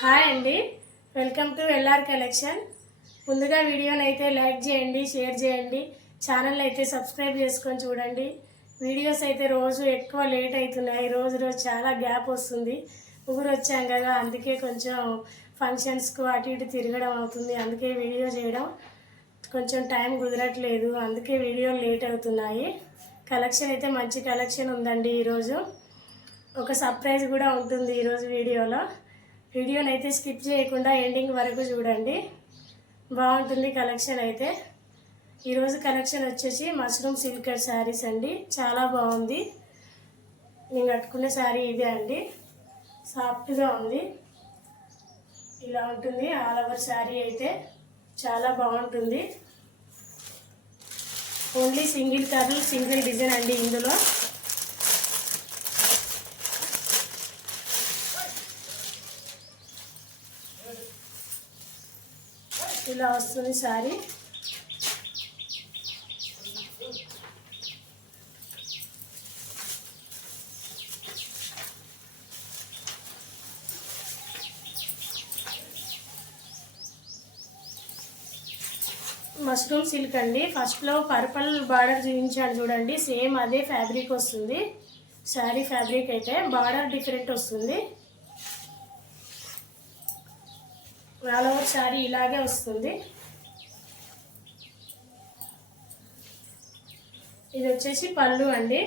Hi అండి, welcome to LR collection. ముందుగా వీడియోని అయితే లైక్ చేయండి, షేర్ చేయండి, ఛానల్ అయితే సబ్స్క్రైబ్ చేసుకొని చూడండి. వీడియోస్ అయితే రోజు ఎక్కువ లేట్ అవుతున్నాయి, రోజు చాలా గ్యాప్ వస్తుంది. ఊరు వచ్చాం కదా, అందుకే కొంచెం ఫంక్షన్స్కు అటు ఇటు తిరగడం అవుతుంది. అందుకే వీడియో చేయడం కొంచెం టైం కుదరట్లేదు, అందుకే వీడియో లేట్ అవుతున్నాయి. కలెక్షన్ అయితే మంచి కలెక్షన్ ఉందండి. ఈరోజు ఒక సర్ప్రైజ్ కూడా ఉంటుంది ఈరోజు వీడియోలో. వీడియోని అయితే స్కిప్ చేయకుండా ఎండింగ్ వరకు చూడండి, బాగుంటుంది కలెక్షన్ అయితే. ఈరోజు కలెక్షన్ వచ్చేసి మష్రూమ్ సిల్క్ శారీస్ అండి, చాలా బాగుంది. నేను కట్టుకున్న శారీ ఇదే అండి, సాఫ్ట్గా ఉంది, ఇలా ఉంటుంది. ఆల్ ఓవర్ శారీ అయితే చాలా బాగుంటుంది. Only single colour single design అండి ఇందులో. ఇలా వస్తుంది శారీ. మష్రూమ్ సిల్క్ అండి. ఫస్ట్లో పర్పల్ బార్డర్ చూపించాను చూడండి, సేమ్ అదే ఫ్యాబ్రిక్ వస్తుంది. శారీ ఫ్యాబ్రిక్ అయితే బార్డర్ డిఫరెంట్ వస్తుంది. ఆల్ ఓవర్ శారీ ఇలాగే వస్తుంది. ఇది వచ్చేసి పళ్ళు అండి.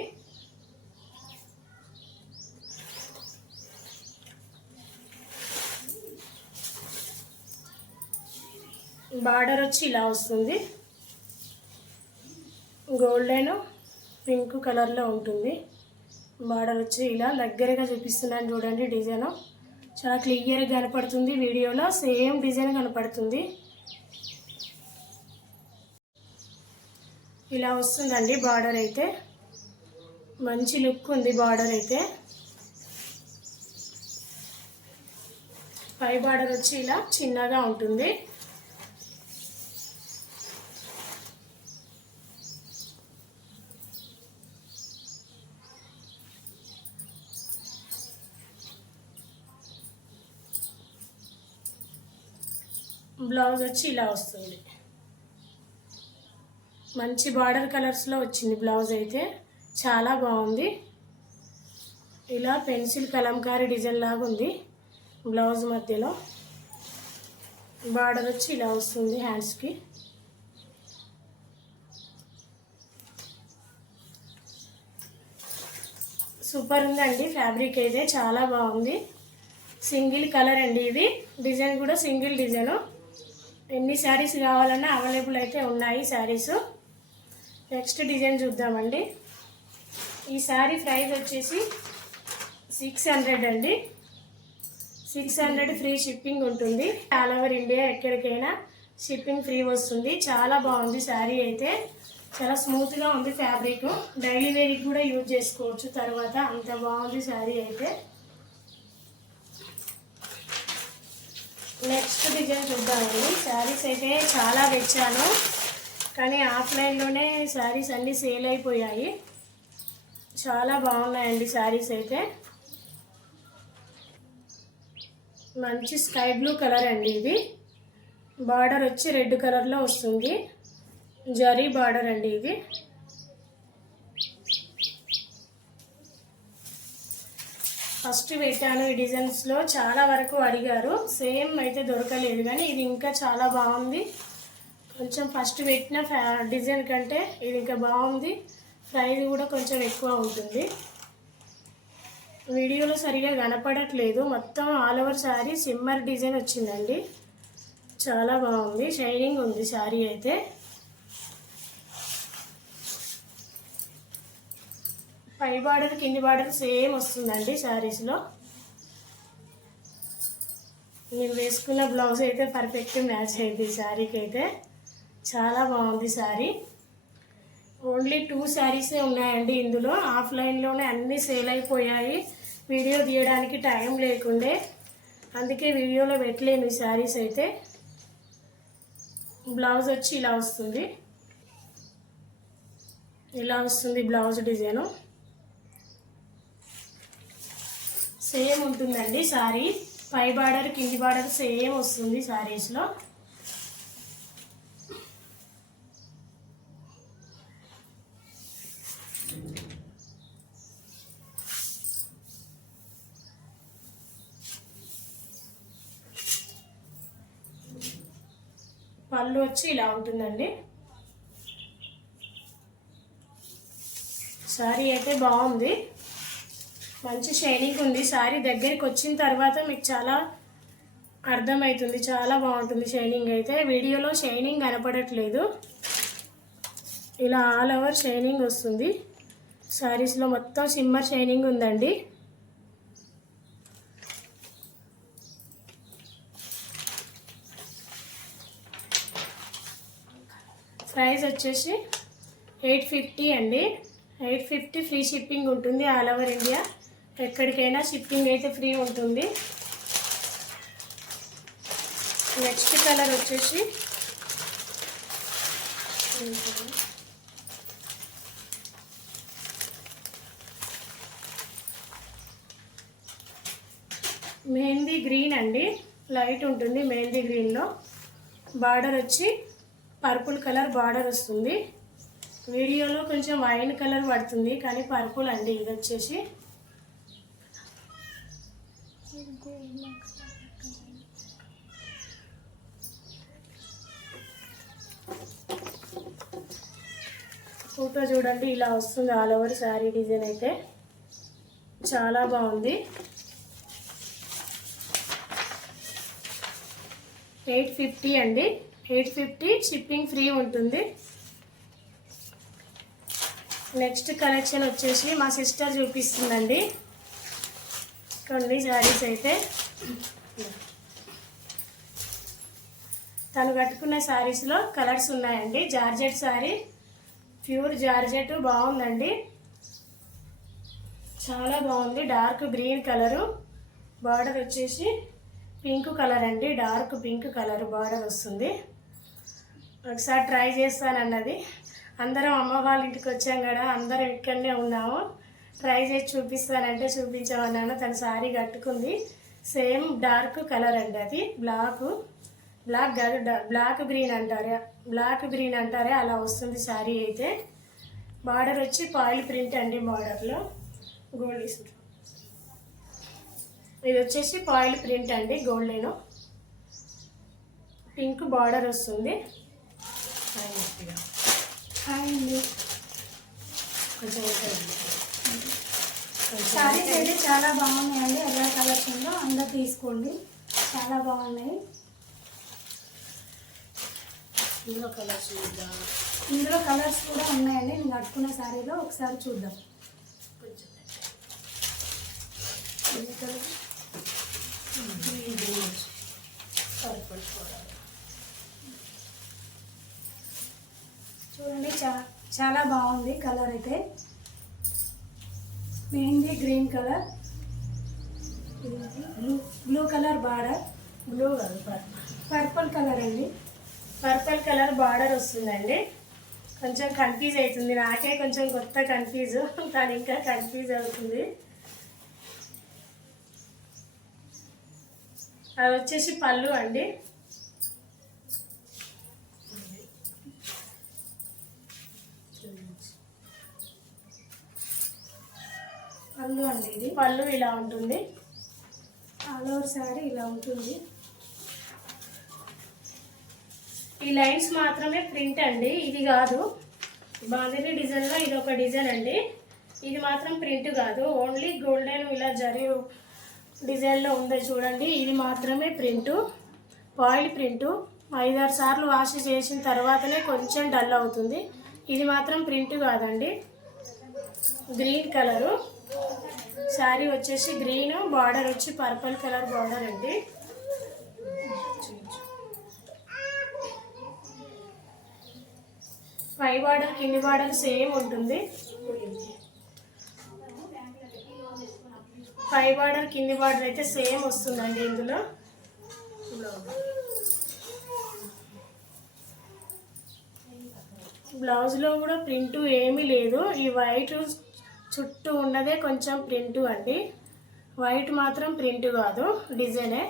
బార్డర్ వచ్చి ఇలా వస్తుంది, గోల్డెన్ పింక్ కలర్లో ఉంటుంది. బార్డర్ వచ్చి ఇలా దగ్గరగా చూపిస్తున్నాను చూడండి. డిజైన్ చాలా క్లియర్గా కనపడుతుంది, వీడియోలో సేమ్ డిజైన్ కనపడుతుంది. ఇలా వస్తుందండి బార్డర్ అయితే, మంచి లుక్ ఉంది బార్డర్ అయితే. పై బార్డర్ వచ్చి ఇలా చిన్నగా ఉంటుంది. బ్లౌజ్ వచ్చి ఇలా వస్తుంది, మంచి బార్డర్ కలర్స్లో వచ్చింది బ్లౌజ్ అయితే, చాలా బాగుంది. ఇలా పెన్సిల్ కలంకారీ డిజైన్ లాగా ఉంది బ్లౌజ్ మధ్యలో. బార్డర్ వచ్చి ఇలా వస్తుంది హ్యాండ్స్కి. సూపర్ ఉందండి ఫ్యాబ్రిక్ అయితే, చాలా బాగుంది. సింగిల్ కలర్ అండి ఇది, డిజైన్ కూడా సింగిల్ డిజైను. ఎన్ని శారీస్ కావాలన్నా అవైలబుల్ అయితే ఉన్నాయి శారీస్. నెక్స్ట్ డిజైన్ చూద్దామండి. ఈ శారీ ప్రైస్ వచ్చేసి 600 అండి. 600 ఫ్రీ షిప్పింగ్ ఉంటుంది. ఆల్ ఓవర్ ఇండియా ఎక్కడికైనా షిప్పింగ్ ఫ్రీ వస్తుంది. చాలా బాగుంది శారీ అయితే, చాలా స్మూత్గా ఉంది ఫ్యాబ్రిక్. డైలీ వేర్కి కూడా యూజ్ చేసుకోవచ్చు తర్వాత, అంత బాగుంది శారీ అయితే. నెక్స్ట్ డిజైన్ చూద్దామండి. శారీస్ అయితే చాలా తెచ్చాను, కానీ ఆఫ్లైన్లోనే శారీస్ అన్నీ సేల్ అయిపోయాయి. చాలా బాగున్నాయండి శారీస్ అయితే. మంచి స్కై బ్లూ కలర్ అండి ఇది. బార్డర్ వచ్చి రెడ్ కలర్లో వస్తుంది, జరీ బార్డర్ అండి ఇది. ఫస్ట్ పెట్టాను ఈ డిజైన్స్లో, చాలా వరకు అడిగారు, సేమ్ అయితే దొరకలేదు, కానీ ఇది ఇంకా చాలా బాగుంది. కొంచెం ఫస్ట్ పెట్టిన డిజైన్ కంటే ఇది ఇంకా బాగుంది. ప్రైస్ కూడా కొంచెం ఎక్కువ ఉంటుంది. వీడియోలో సరిగా కనపడట్లేదు. మొత్తం ఆల్ ఓవర్ శారీ సిమ్మర్ డిజైన్ వచ్చిందండి, చాలా బాగుంది. షైనింగ్ ఉంది శారీ అయితే. పై బార్డర్ కింది బార్డర్ సేమ్ వస్తుందండి శారీస్లో. నేను వేసుకున్న బ్లౌజ్ అయితే పర్ఫెక్ట్ మ్యాచ్ అయింది శారీకి అయితే, చాలా బాగుంది శారీ. ఓన్లీ 2 శారీసే ఉన్నాయండి ఇందులో. ఆఫ్లైన్లోనే అన్నీ సేల్ అయిపోయాయి, వీడియో తీయడానికి టైం లేకుండే, అందుకే వీడియోలో పెట్టలేను ఈ శారీస్ అయితే. బ్లౌజ్ వచ్చి ఇలా వస్తుంది, ఇలా వస్తుంది బ్లౌజ్ డిజైను. సేమ్ ఉంటుందండి సారీ. పై బార్డర్ కింది బార్డర్ సేమ్ వస్తుంది శారీస్లో. పళ్ళు వచ్చి ఇలా ఉంటుందండి. శారీ అయితే బాగుంది, మంచి షైనింగ్ ఉంది. శారీ దగ్గరికి వచ్చిన తర్వాత మీకు చాలా అర్థమవుతుంది, చాలా బాగుంటుంది షైనింగ్ అయితే. వీడియోలో షైనింగ్ కనపడట్లేదు, ఇలా ఆల్ ఓవర్ షైనింగ్ వస్తుంది. శారీస్లో మొత్తం సిమ్మర్ షైనింగ్ ఉందండి. ప్రైస్ వచ్చేసి 850 అండి. 850 ఫ్రీ షిప్పింగ్ ఉంటుంది ఆల్ ఓవర్ ఇండియా. ఎక్కడికైనా షిప్పింగ్ అయితే ఫ్రీ ఉంటుంది. నెక్స్ట్ కలర్ వచ్చేసి మెహందీ గ్రీన్ అండి. లైట్ ఉంటుంది మెహందీ గ్రీన్లో. బార్డర్ వచ్చి పర్పుల్ కలర్ బార్డర్ వస్తుంది. వీడియోలో కొంచెం వైన్ కలర్ పడుతుంది కానీ పర్పుల్ అండి ఇది వచ్చేసి. ఫోటో చూడండి, ఇలా వస్తుంది ఆల్ ఓవర్ శారీ డిజైన్ అయితే చాలా బాగుంది. 850 అండి. 850 షిప్పింగ్ ఫ్రీ ఉంటుంది. నెక్స్ట్ కలెక్షన్ వచ్చేసి మా సిస్టర్ చూపిస్తుందండి కొన్ని శారీస్ అయితే. తను కట్టుకున్న శారీస్లో కలర్స్ ఉన్నాయండి. జార్జెట్ శారీ, ప్యూర్ జార్జెట్ బాగుందండి, చాలా బాగుంది. డార్క్ గ్రీన్ కలరు, బార్డర్ వచ్చేసి పింక్ కలర్ అండి. డార్క్ పింక్ కలర్ బార్డర్ వస్తుంది. ఒకసారి ట్రై చేస్తానన్నది. అందరం అమ్మ వాళ్ళ ఇంటికి వచ్చాం కదా, అందరం ఇక్కడనే ఉన్నాము. ట్రై చేసి చూపిస్తానంటే చూపించామన్నాను. తన శారీ కట్టుకుంది. సేమ్ డార్క్ కలర్ అండి, అది బ్లాక్ కాదు, బ్లాక్ గ్రీన్ అంటారే అలా వస్తుంది శారీ అయితే. బార్డర్ వచ్చి పాయిల్ ప్రింట్ అండి. బార్డర్లో గోల్డ్ ఇస్తుంది. ఇది వచ్చేసి పాయిల్ ప్రింట్ అండి, గోల్డెను పింక్ బార్డర్ వస్తుంది. శారీస్ అయితే చాలా బాగున్నాయండి. ఎలా కలెక్షన్లో అందరూ తీసుకోండి, చాలా బాగున్నాయి. ఇందులో కలర్స్ కూడా ఉన్నాయండి. నేను కట్టుకున్న శారీలో ఒకసారి చూద్దాం. చూడండి, చాలా బాగుంది కలర్ అయితే. Mehndi green colour, blue colour border, purple colour అండి. పర్పుల్ కలర్ బార్డర్ వస్తుందండి. కొంచెం కన్ఫ్యూజ్ అవుతుంది, నాకే కొంచెం కొత్త కన్ఫ్యూజ్, తను ఇంకా కన్ఫ్యూజ్ అవుతుంది. అది వచ్చేసి పళ్ళు అండి. పళ్ళు అండి, ఇది పళ్ళు ఇలా ఉంటుంది. ఆల్ ఓవర్ శారీ ఇలా ఉంటుంది. ఈ లైన్స్ మాత్రమే ప్రింట్ అండి, ఇది కాదు. బాందిని డిజైన్లో ఇది ఒక డిజైన్ అండి, ఇది మాత్రం ప్రింట్ కాదు. ఓన్లీ గోల్డెన్ ఇలా జరీ డిజైన్లో ఉంది చూడండి, ఇది మాత్రమే ప్రింటు, పాయిల్ ప్రింటు. 5-6 సార్లు వాష్ చేసిన తర్వాతనే కొంచెం డల్ అవుతుంది. ఇది మాత్రం ప్రింట్ కాదండి. గ్రీన్ కలరు శారీ వచ్చేసి గ్రీన్, బార్డర్ వచ్చి పర్పుల్ కలర్ బార్డర్ అండి. పై బార్డర్ కింది బార్డర్ సేమ్ ఉంటుంది. పై బార్డర్ కింది బార్డర్ అయితే సేమ్ వస్తుందండి. ఇందులో బ్లౌజ్లో కూడా ప్రింట్ ఏమీ లేదు. ఈ వైట్ చుట్టూ ఉన్నదే కొంచెం ప్రింట్ అండి. వైట్ మాత్రం ప్రింట్ కాదు, డిజైనే.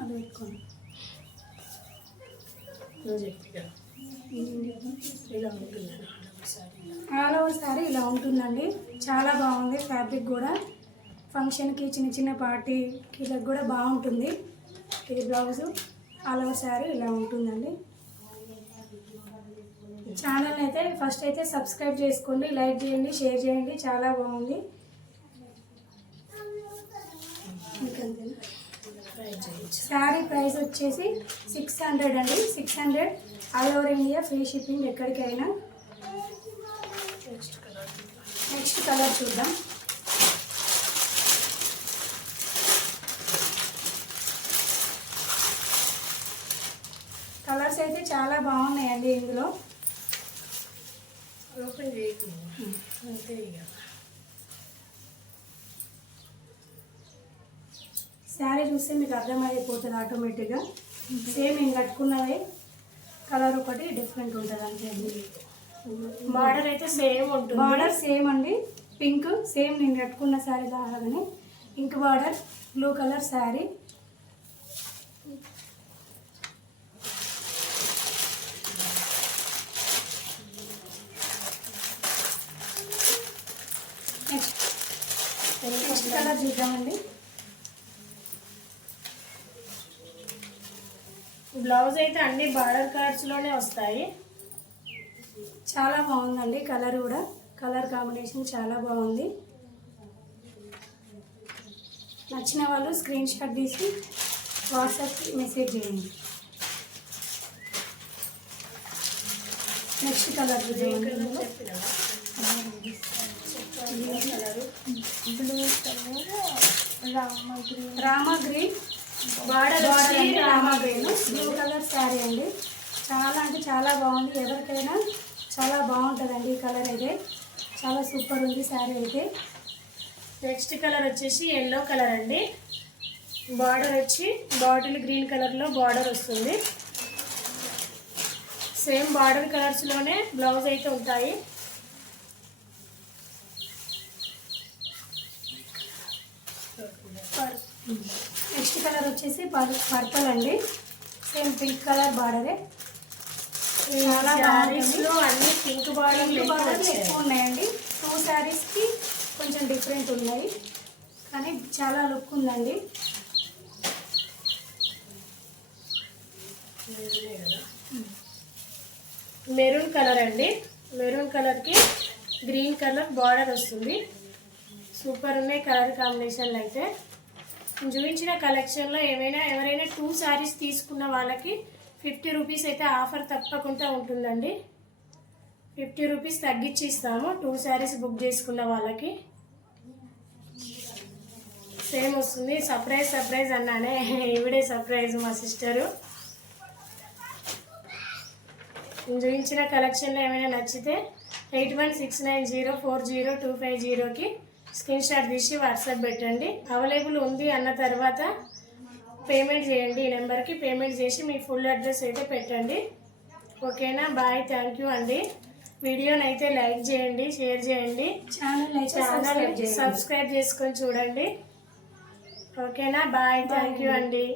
అది పెట్టుకోండి. ఇలా ఉంటుంది ఆల్ ఓవర్ సారీ ఇలా ఉంటుందండి. చాలా బాగుంది. ఫ్యాబ్రిక్ కూడా ఫంక్షన్కి, చిన్న చిన్న పార్టీకి కూడా బాగుంటుంది. ఇది బ్లౌజు. ఆల్ ఓవర్ సారీ ఇలా ఉంటుందండి. ఛానల్ అయితే ఫస్ట్ అయితే సబ్స్క్రైబ్ చేసుకోండి, లైక్ చేయండి, షేర్ చేయండి. చాలా బాగుంది. ఇంకంతేనా? శారీ ప్రైస్ వచ్చేసి 600 అండి. 600 all over India, free shipping ఎక్కడికైనా. నెక్స్ట్ కలర్ చూద్దాం. కలర్స్ అయితే చాలా బాగున్నాయండి ఇందులో. ఓపెన్ చేయకుండా అంతే ఇక. శారీ చూస్తే మీకు అర్థమైపోతుంది ఆటోమేటిక్గా. సేమ్ నేను కట్టుకున్నదే, కలర్ ఒకటి డిఫరెంట్ ఉంటుంది అంతే అండి. బార్డర్ అయితే సేమ్ ఉంటుంది. బార్డర్ సేమ్ అండి. పింక్ సేమ్ నేను కట్టుకున్న శారీ లాగానే pink border, blue colour sari. Next colour చూద్దామండి. బ్లౌజ్ అయితే అన్ని బార్డర్ కలర్స్లోనే వస్తాయి. చాలా బాగుందండి. కలర్ కూడా, కలర్ కాంబినేషన్ చాలా బాగుంది. నచ్చిన వాళ్ళు స్క్రీన్ షాట్ తీసి వాట్సాప్కి మెసేజ్ చేయండి. నెక్స్ట్ కలర్ చూద్దామండి. రామా గ్రీన్ బార్డర్ వచ్చి Rama green, blue colour sari అండి. చాలా అంటే చాలా బాగుంది. ఎవరికైనా చాలా బాగుంటుందండి ఈ కలర్ అయితే. చాలా సూపర్ ఉంది శారీ అయితే. నెక్స్ట్ కలర్ వచ్చేసి ఎల్లో కలర్ అండి. బార్డర్ వచ్చి బాటిల్ గ్రీన్ కలర్లో బార్డర్ వస్తుంది. సేమ్ బార్డర్ కలర్స్లోనే బ్లౌజ్ అయితే ఉంటాయి. నెక్స్ట్ కలర్ వచ్చేసి పర్పుల్ అండి. సేమ్ పింక్ కలర్ బార్డరే. చాలా శారీస్లో అన్ని పింక్ బార్డర్లు ఎక్కువ ఉన్నాయండి. 2 శారీస్కి కొంచెం డిఫరెంట్ ఉన్నాయి, కానీ చాలా లుక్ ఉందండి. మెరూన్ కలర్ అండి. మెరూన్ కలర్కి గ్రీన్ కలర్ బార్డర్ వస్తుంది. సూపర్ ఉన్నాయి కలర్ కాంబినేషన్లు అయితే. చూపించిన కలెక్షన్లో ఎవరైనా 2 శారీస్ తీసుకున్న వాళ్ళకి 50 రూపీస్ అయితే ఆఫర్ తప్పకుండా ఉంటుందండి. 50 రూపీస్ తగ్గించి ఇస్తాము 2 శారీస్ బుక్ చేసుకున్న వాళ్ళకి. సేమ్ వస్తుంది. సర్ప్రైజ్ అన్నానే, ఇవిడే సర్ప్రైజ్ మా సిస్టరు. చూపించిన కలెక్షన్లో ఏమైనా నచ్చితే 8169040250కి స్క్రీన్ షాట్ తీసి వాట్సాప్ పెట్టండి. అవైలబుల్ ఉంది అన్న తర్వాత పేమెంట్ చేయండి. ఈ నెంబర్కి పేమెంట్ చేసి మీ ఫుల్ అడ్రస్ అయితే పెట్టండి. ఓకేనా? బాయ్, థ్యాంక్ యూ అండి. వీడియోని అయితే లైక్ చేయండి, షేర్ చేయండి, ఛానల్ సబ్స్క్రైబ్ చేసుకొని చూడండి. ఓకేనా? బాయ్, థ్యాంక్ యూ అండి.